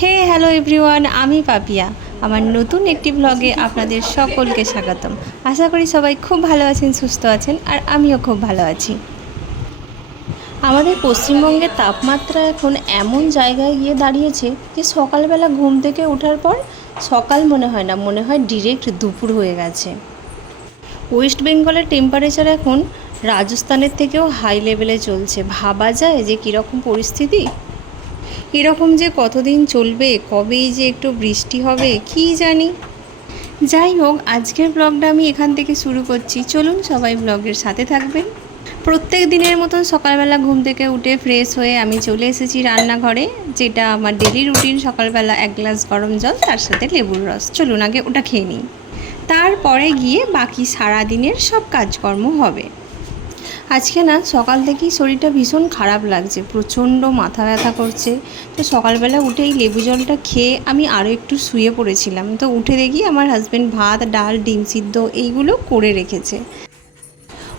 হে hello everyone আমি পাপিয়া। আমার নতুন একটি ব্লগে আপনাদের সকলকে স্বাগতম। আশা করি সবাই খুব ভালো আছেন, সুস্থ আছেন, আর আমিও খুব ভালো আছি। আমাদের পশ্চিমবঙ্গের তাপমাত্রা এখন এমন জায়গায় গিয়ে দাঁড়িয়েছে যে সকালবেলা ঘুম থেকে ওঠার পর সকাল মনে হয় না, মনে হয় ডিরেক্ট দুপুর হয়ে গেছে। ওয়েস্ট বেঙ্গলের টেম্পারেচার এখন রাজস্থানের থেকেও হাই লেভেলে চলছে। ভাবা যায় যে কীরকম পরিস্থিতি? এরকম যে কতদিন চলবে, কবেই যে একটু বৃষ্টি হবে, কি জানি? যাই হোক, আজকের ব্লগটা আমি এখান থেকে শুরু করছি। চলুন সবাই ব্লগের সাথে থাকবেন। প্রত্যেক দিনের মতন সকালবেলা ঘুম থেকে উঠে ফ্রেশ হয়ে আমি চলে এসেছি রান্নাঘরে, যেটা আমার ডেলি রুটিন সকালবেলা এক গ্লাস গরম জল, তার সাথে লেবুর রস। চলুন আগে ওটা খেয়ে নিই। তারপরে গিয়ে বাকি সারা দিনের সব কাজকর্ম হবে। আজকে না, সকাল থেকেই শরীরটা ভীষণ খারাপ লাগছে, প্রচণ্ড মাথা ব্যথা করছে। তো সকালবেলা উঠে এই লেবু জলটা খেয়ে আমি আরও একটু শুয়ে পড়েছিলাম। তো উঠে দেখি আমার হাজব্যান্ড ভাত, ডাল, ডিম সিদ্ধ এইগুলো করে রেখেছে।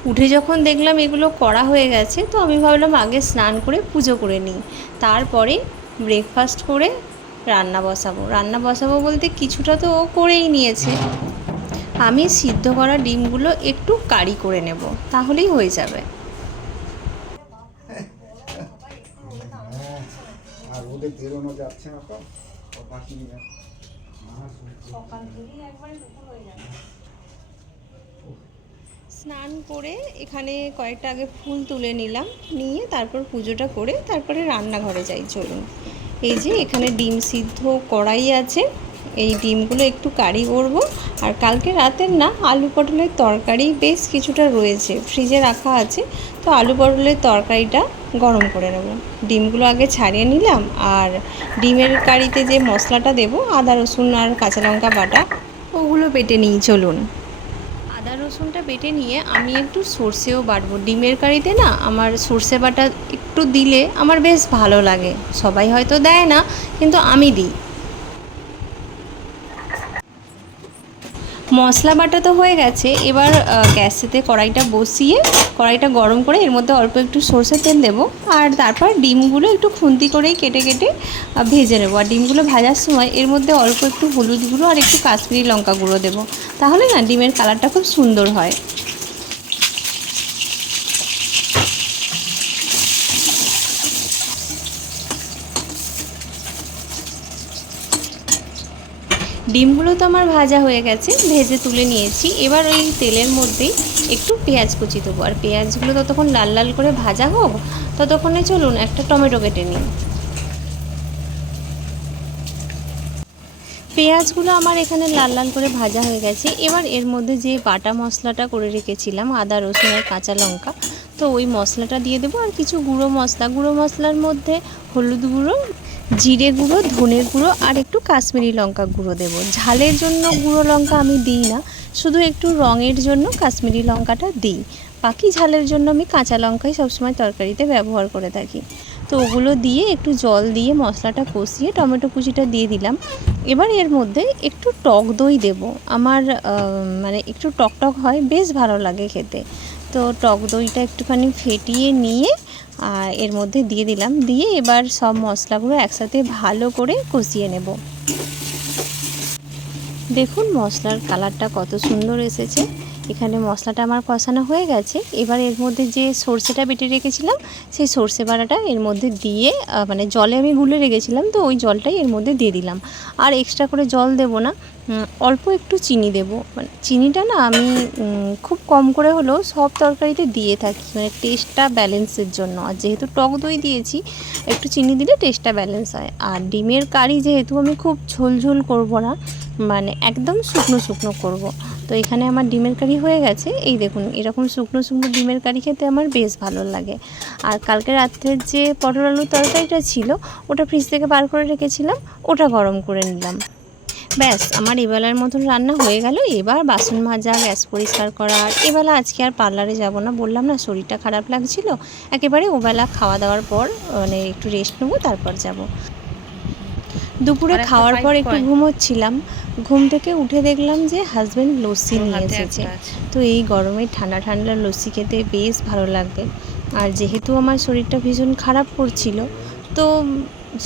উঠে যখন দেখলাম এগুলো করা হয়ে গেছে, তো আমি ভাবলাম আগে স্নান করে পুজো করে নিই। তারপরে ব্রেকফাস্ট করে রান্না বসাবো। রান্না বসাবো বলতে কিছুটা তো ও করেই নিয়েছে। আমি সিদ্ধ করা ডিমগুলো একটু কারি করে নেব তাহলেই হয়ে যাবে। আর ওদের বেরোনো যাচ্ছে না তো ও পাখি নিয়ে স্নান করে এখানে কয়েকটা আগে ফুল তুলে নিলাম নিয়ে তারপর পুজোটা করে তারপরে রান্নাঘরে যাই চলুন। এই যে এখানে ডিম সিদ্ধ কড়াই আছে এই ডিমগুলো একটু কারি করব আর কালকে রাতের না, আলু পটলের তরকারি বেশ কিছুটা রয়েছে। ফ্রিজে রাখা আছে, তো আলু পটলের তরকারিটা গরম করে নেব। ডিমগুলো আগে ছাড়িয়ে নিলাম আর ডিমের কারিতে যে মশলাটা দেব, আদা, রসুন আর কাঁচা লঙ্কা বাটা, ওগুলো বেটে নিই, চলুন। আদা, রসুনটা বেটে নিয়ে আমি একটু সর্ষেও বাটবো। ডিমের কারিতে না, আমার সর্ষে বাটা একটু দিলে আমার বেশ ভালো লাগে। সবাই হয়তো দেয় না, কিন্তু আমি দিই। মশলা বাটা তো হয়ে গেছে, এবার গ্যাসেতে কড়াইটা বসিয়ে, কড়াইটা গরম করে এর মধ্যে অল্প একটু সর্ষের তেল দেবো, আর তারপর ডিমগুলো একটু খুন্তি করেই কেটে কেটে ভেজে নেব। আর ডিমগুলো ভাজার সময় এর মধ্যে অল্প একটু হলুদ গুঁড়ো আর একটু কাশ্মীরি লঙ্কা গুঁড়ো দেবো। তাহলে না, ডিমের কালারটা খুব সুন্দর হয়। ডিমগুলো তো আমার ভাজা হয়ে গেছে, ভেজে তুলে নিয়েছি। এবার ওই তেলের মধ্যেই একটু পেঁয়াজ কুচি দেবো। আর পেঁয়াজগুলো ততক্ষণ লাল লাল করে ভাজা হোক, ততক্ষণে চলুন একটা টমেটো কেটে নিই। পেঁয়াজগুলো আমার এখানে লাল লাল করে ভাজা হয়ে গেছে। এবার এর মধ্যে যে বাটা মশলাটা করে রেখেছিলাম, আদা, রসুন আর কাঁচা লঙ্কা, তো ওই মশলাটা দিয়ে দেবো। আর কিছু গুঁড়ো মশলা, গুঁড়ো মশলার মধ্যে হলুদ গুঁড়ো জিরে গুঁড়ো ধনে গুঁড়ো আর একটু কাশ্মীরি লঙ্কা গুঁড়ো দেবো। ঝালের জন্য গুঁড়ো লঙ্কা আমি দিই না, শুধু একটু রঙের জন্য কাশ্মীরি লঙ্কাটা দিই। বাকি ঝালের জন্য আমি কাঁচা লঙ্কাই সবসময় তরকারিতে ব্যবহার করে থাকি। তো ওগুলো দিয়ে একটু জল দিয়ে মশলাটা কষিয়ে টমেটো কুচিটা দিয়ে দিলাম। এবার এর মধ্যে একটু টক দই দেব। আমার মানে একটু টক টক হয়, বেশ ভালো লাগে খেতে। তো টক দইটা একটুখানি ফেটিয়ে নিয়ে এর মধ্যে দিয়ে দিলাম। দিয়ে এবার সব মশলাগুলো একসাথে ভালো করে কষিয়ে নেব। দেখুন মশলার কালারটা কত সুন্দর এসেছে। এখানে মশলাটা আমার কষানো হয়ে গেছে। এবার এর মধ্যে যে সর্ষেটা বেটে রেখেছিলাম, সেই সর্ষে বাটাটা এর মধ্যে দিয়ে মানে জলে আমি গুলে রেখেছিলাম, তো ওই জলটাই এর মধ্যে দিয়ে দিলাম। আর এক্সট্রা করে জল দেবো না। অল্প একটু চিনি দেবো। মানে চিনিটা না আমি খুব কম করে হলেও সব তরকারিতে দিয়ে থাকি। মানে টেস্টটা ব্যালেন্সের জন্য। আর যেহেতু টক দই দিয়েছি, একটু চিনি দিলে টেস্টটা ব্যালেন্স হয়। আর ডিমের কারি যেহেতু আমি খুব ঝোল ঝোল করব না মানে একদম শুকনো শুকনো করব। তো এখানে আমার ডিমের কারি হয়ে গেছে। এই দেখুন, এরকম শুকনো শুকনো ডিমের কারি খেতে আমার বেশ ভালো লাগে। আর কালকে রাত্রের যে পটল আলুর তরকারিটা ছিল, ওটা ফ্রিজ থেকে বার করে রেখেছিলাম, ওটা গরম করে নিলাম। ব্যাস আমার এবেলার মতন রান্না হয়ে গেল। এবার বাসন মাজা গ্যাস পরিষ্কার করা এবেলা আজকে আর পার্লারে যাব না বললাম না শরীরটা খারাপ লাগছিল। একেবারে ওবেলা খাওয়া দাওয়ার পর মানে একটু রেস্ট নেব তারপর যাব। দুপুরে খাওয়ার পর একটু ঘুমোচ্ছিলাম। ঘুম থেকে উঠে দেখলাম যে হাজব্যান্ড লস্যি নিয়ে এসেছে। তো এই গরমে ঠান্ডা ঠান্ডা লস্যি খেতে বেশ ভালো লাগবে। আর যেহেতু আমার শরীরটা ভীষণ খারাপ করছিল তো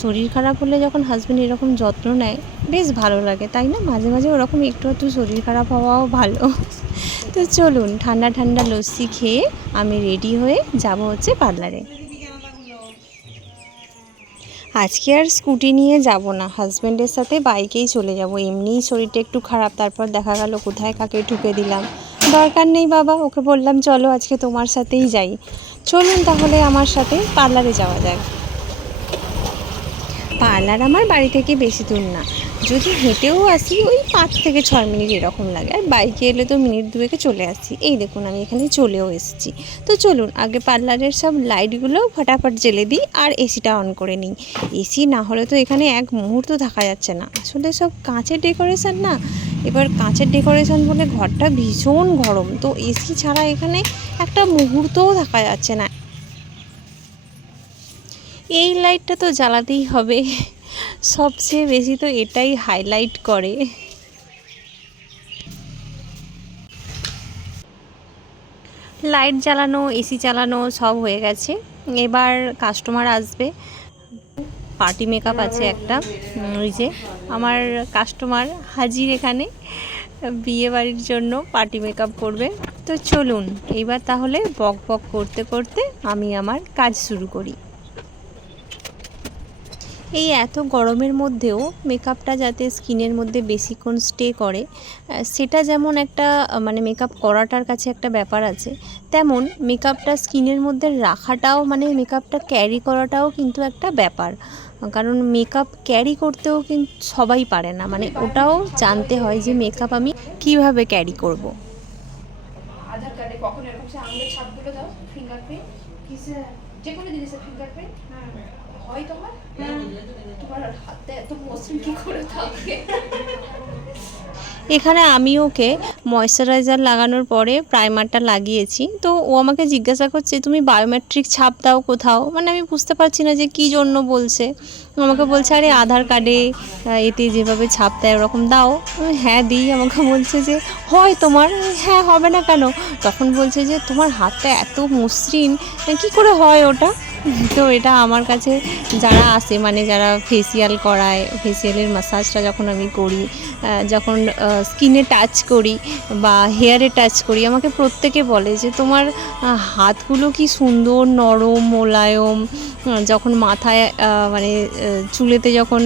শরীর খারাপ হলে যখন হাজব্যান্ড এরকম যত্ন নেয় বেশ ভালো লাগে, তাই না? মাঝে মাঝে ওরকম একটু একটু শরীর খারাপ হওয়াও ভালো। তো চলুন, ঠান্ডা ঠান্ডা লস্যি খেয়ে আমি রেডি হয়ে যাব হচ্ছে পার্লারে। আজকে আর স্কুটি নিয়ে যাব না হাজব্যান্ডের সাথে বাইকেই চলে যাব। এমনিই শরীরটা একটু খারাপ, তারপর দেখা গেল কোথায় কাকে ঠুকে দিলাম। দরকার নেই বাবা, ওকে বললাম চলো আজকে তোমার সাথেই যাই। চলুন তাহলে আমার সাথে পার্লারে যাওয়া যাক। পার্লার আমার বাড়ি থেকে বেশি দূর না। যদি হেঁটেও আসি, ওই পাঁচ থেকে ছয় মিনিট এরকম লাগে। আর বাইকে এলে তো মিনিট দুয়েকে চলে আসছি এই দেখুন, আমি এখানে চলেও এসেছি। তো চলুন, আগে পার্লারের সব লাইটগুলো ফটাফট জ্বেলে দিই আর এসিটা অন করে নিই। এসি না হলে তো এখানে এক মুহূর্ত থাকা যাচ্ছে না। আসলে সব কাঁচের ডেকোরেশন না? এবার কাঁচের ডেকোরেশন বলে ঘরটা ভীষণ গরম। তো এসি ছাড়া এখানে একটা মুহূর্তও থাকা যাচ্ছে না। এই লাইটটা তো জ্বালাতেই হবে। সবচেয়ে বেশি তো এটাই হাইলাইট করে। লাইট জ্বালানো এসি চালানো সব হয়ে গেছে। এবার কাস্টমার আসবে। পার্টি মেকআপ আছে একটা ওই যে আমার কাস্টমার হাজির এখানে, বিয়ে বাড়ির জন্য পার্টি মেকআপ করবে। তো চলুন, এবার তাহলে বক বক করতে করতে আমি আমার কাজ শুরু করি। এই এত গরমের মধ্যেও মেকআপটা যাতে স্কিনের মধ্যে বেশিক্ষণ স্টে করে সেটা যেমন একটা মানে মেকআপ করাটার কাছে একটা ব্যাপার আছে, তেমন মেকআপটা স্কিনের মধ্যে রাখাটাও মানে মেকআপটা ক্যারি করাটাও কিন্তু একটা ব্যাপার কারণ মেকআপ ক্যারি করতেও কিন্তু সবাই পারে না মানে ওটাও জানতে হয় যে মেকআপ আমি কীভাবে ক্যারি করব। কখন এরকম আঙুলের ছাপগুলো দাও ফিঙ্গারপ্রিন্ট যে কোনো জিনিসের ফিঙ্গারপ্রিন্ট হয় তোমার তোমার হাতে এত মসৃণ কি করে থাকে এখানে আমি ওকে ময়শ্চারাইজার লাগানোর পরে প্রাইমারটা লাগিয়েছি। তো ও আমাকে জিজ্ঞাসা করছে তুমি বায়োমেট্রিক ছাপ দাও কোথাও? মানে আমি বুঝতে পারছি না যে কী জন্য বলছে। আমাকে বলছে আরে আধার কার্ডে এতে যেভাবে ছাপ দেয় ওরকম দাও। হ্যাঁ দিই। আমাকে বলছে যে হয় তোমার? হ্যাঁ হবে না কেন? তখন বলছে যে তোমার হাতটা এত মসৃণ কী করে হয় ওটা? তো এটা আমার কাছে যারা আসে মানে যারা ফেসিয়াল করায় ফেসিয়ালের মাসাজটা যখন আমি করি যখন স্কিনে টাচ করি বা হেয়ারে টাচ করি, আমাকে প্রত্যেকে বলে যে, তোমার হাতগুলো কি সুন্দর, নরম, মোলায়ম? যখন মাথায় মানে চুলেতে যখন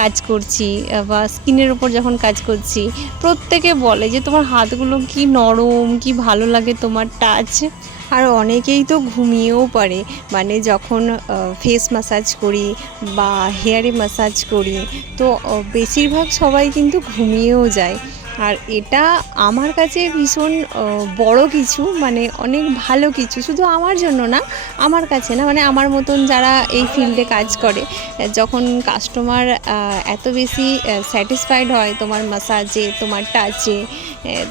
কাজ করছি বা স্কিনের ওপর যখন কাজ করছি, প্রত্যেকে বলে যে, তোমার হাতগুলো কি নরম, কি ভালো লাগে তোমার টাচ আর অনেকেই তো ঘুমিয়েও পারে মানে যখন ফেস ম্যাসাজ করি বা হেয়ারে ম্যাসাজ করি, তো বেশিরভাগ সবাই কিন্তু ঘুমিয়েও যায়। আর এটা আমার কাছে ভীষণ বড় কিছু মানে অনেক ভালো কিছু। শুধু আমার জন্য না, আমার কাছে না মানে আমার মতন যারা এই ফিল্ডে কাজ করে, যখন কাস্টমার এত বেশি স্যাটিসফাইড হয় তোমার মাসাজে তোমার টাচে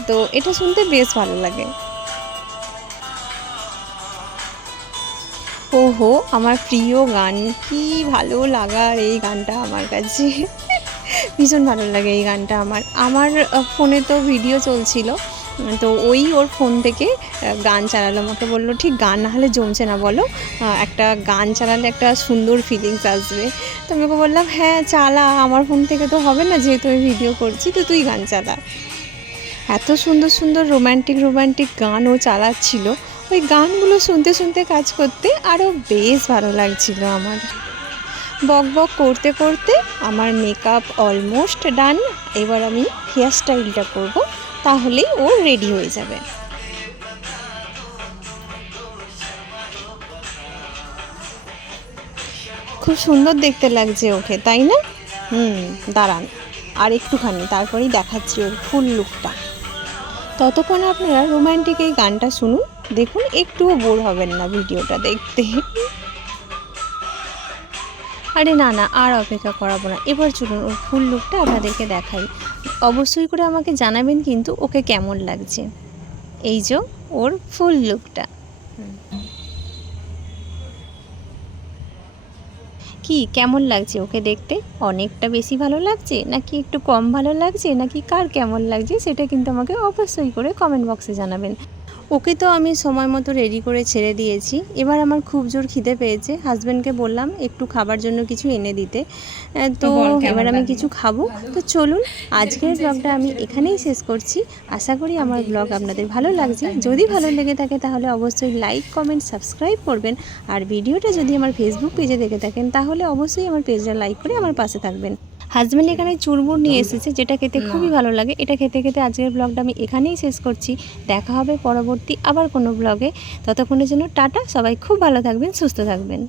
তো এটা শুনতে বেশ ভালো লাগে। ওহো আমার প্রিয় গান। কি ভালো লাগার এই গানটা আমার কাছে। ভীষণ ভালো লাগে এই গানটা আমার। আমার ফোনে তো ভিডিও চলছিল। তো ওই ওর ফোন থেকে গান চালালো। আমাকে বলল, ঠিক গান না হলে জমছে না বলো। একটা গান চালালে একটা সুন্দর ফিলিংস আসবে। তো আমি ওকে বললাম হ্যাঁ চালা। আমার ফোন থেকে তো হবে না যেহেতু আমি ভিডিও করছি, তো তুই গান চালা। এত সুন্দর সুন্দর রোম্যান্টিক রোম্যান্টিক গানও চালাচ্ছিল। ওই গানগুলো শুনতে শুনতে কাজ করতে আরও বেশ ভালো লাগছিল আমার। বক বক করতে করতে আমার মেকআপ অলমোস্ট ডান এবার আমি হেয়ার স্টাইলটা করব, তাহলেই ও রেডি হয়ে যাবে। খুব সুন্দর দেখতে লাগছে ওকে, তাই না? হুম, দাঁড়ান, আর একটুখানি, তারপরেই দেখাচ্ছি ওর ফুল লুকটা ততক্ষণ আপনারা রোম্যান্টিক এই গানটা শুনুন দেখুন, একটুও বোর হবেন না ভিডিওটা দেখতে। আরে না না, আর অপেক্ষা করাবো না। এবার চলুন, ওর ফুল লুকটা আপনাদেরকে দেখাই। অবশ্যই করে আমাকে জানাবেন কিন্তু ওকে কেমন লাগছে। এই যে ওর ফুল লুকটা কি? কেমন লাগছে ওকে দেখতে? অনেকটা বেশি ভালো লাগছে? নাকি একটু কম ভালো লাগছে? নাকি কার কেমন লাগছে? সেটা কিন্তু আমাকে অবশ্যই করে কমেন্ট বক্সে জানাবেন। ওকে তো আমি সময় মতো রেডি করে ছেড়ে দিয়েছি। এবার আমার খুব জোর খিদে পেয়েছে। হাজব্যান্ডকে বললাম একটু খাবার জন্য কিছু এনে দিতে। তো এবার আমি কিছু খাব। তো চলুন আজকের ব্লগটা আমি এখানেই শেষ করছি। আশা করি আমার ব্লগ আপনাদের ভালো লাগছে। যদি ভালো লেগে থাকে তাহলে অবশ্যই লাইক কমেন্ট সাবস্ক্রাইব করবেন। আর ভিডিওটা যদি আমার ফেসবুক পেজে দেখে থাকেন তাহলে অবশ্যই আমার পেজটা লাইক করে আমার পাশে থাকবেন। হাজব্যান্ড এখানে চুরমুর নিয়ে এসেছে, যেটা খেতে খুবই ভালো লাগে। এটা খেতে খেতে আজকের ব্লগটা আমি এখানেই শেষ করছি। দেখা হবে পরবর্তী আবার কোনো ব্লগে ততক্ষণের জন্য টাটা, সবাই খুব ভালো থাকবেন, সুস্থ থাকবেন।